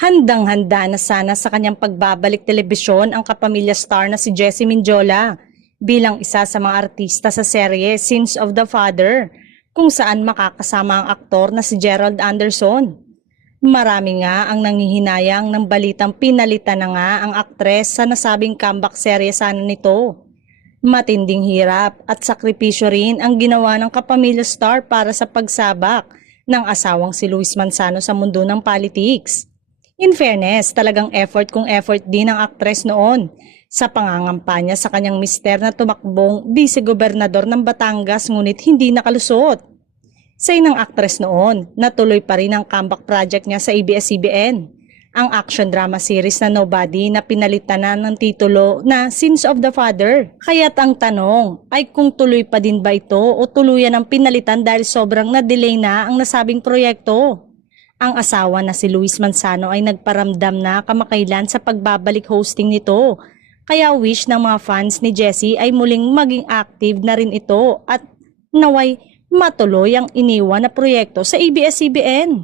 Handang-handa na sana sa kanyang pagbabalik telebisyon ang kapamilya star na si Jessie Minjola bilang isa sa mga artista sa serye Sins of the Father, kung saan makakasama ang aktor na si Gerald Anderson. Marami nga ang nanghihinayang ng balitang pinalitan na nga ang aktres sa nasabing comeback serye sana nito. Matinding hirap at sakripisyo rin ang ginawa ng kapamilya star para sa pagsabak ng asawang si Luis Manzano sa mundo ng politics. In fairness, talagang effort kung effort din ang aktres noon sa pangangampanya sa kanyang mister na tumakbong vice-gobernador ng Batangas ngunit hindi nakalusot. Sa inang aktres noon, natuloy pa rin ang comeback project niya sa ABS-CBN, ang action drama series na Nobody na pinalitan na ng titulo na Sins of the Father. Kaya't ang tanong ay kung tuloy pa din ba ito o tuluyan ang pinalitan dahil sobrang na-delay na ang nasabing proyekto. Ang asawa na si Luis Manzano ay nagparamdam na kamakailan sa pagbabalik hosting nito. Kaya wish ng mga fans ni Jessie ay muling maging active na rin ito at naway matuloy ang iniwan na proyekto sa ABS-CBN.